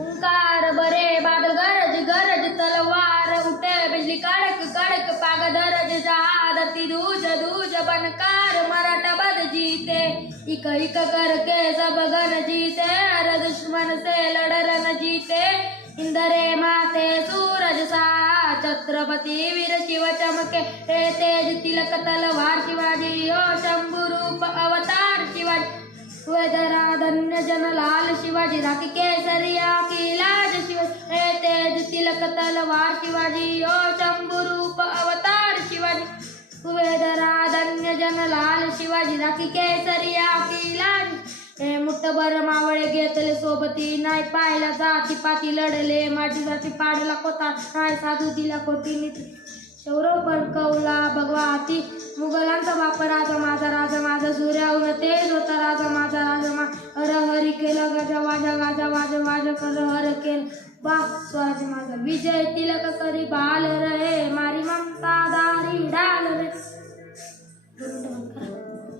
ओंकार बरे बादल गरज गरज तलवार उठे बिजली कड़क कड़क पाग दरज धरती दूज दूज बनकार मराठा बद जीते इक इक करके सब गन जीते हर दुश्मन से लड़ रन जीते इंदरे माथे सूरज सा छत्रपति वीर शिव चमके हे तेज तिलक तलवार शिवाजी ओ शंभु रूप अवतार शिवाजी वेदरा धन्य जन लाल शिवाजी राखी केसरिया की लाज शिवाजी हे तेज तिलक तलवार शिवाजी ओ शंभु रूप अवतार शिवाजी वेदरा धन्य जन लाल शिवाजी राखी केसरिया की लाज हे मुठभर मावळे घेतले सोबती नाही पाहिला जाती पाती लढले माझीसाठी पाडला कोता नाही साधू दिला कोटी शौरव परकवला भगवा हाती मुघलांचा बाप राजा माझा सूर्याहून तेज होता राजा माझा हर हरी केलं गजा वाजा कर हर केलं बा स्वराज माझा विजय तिलक करी बाल रहे मारी ममता दारी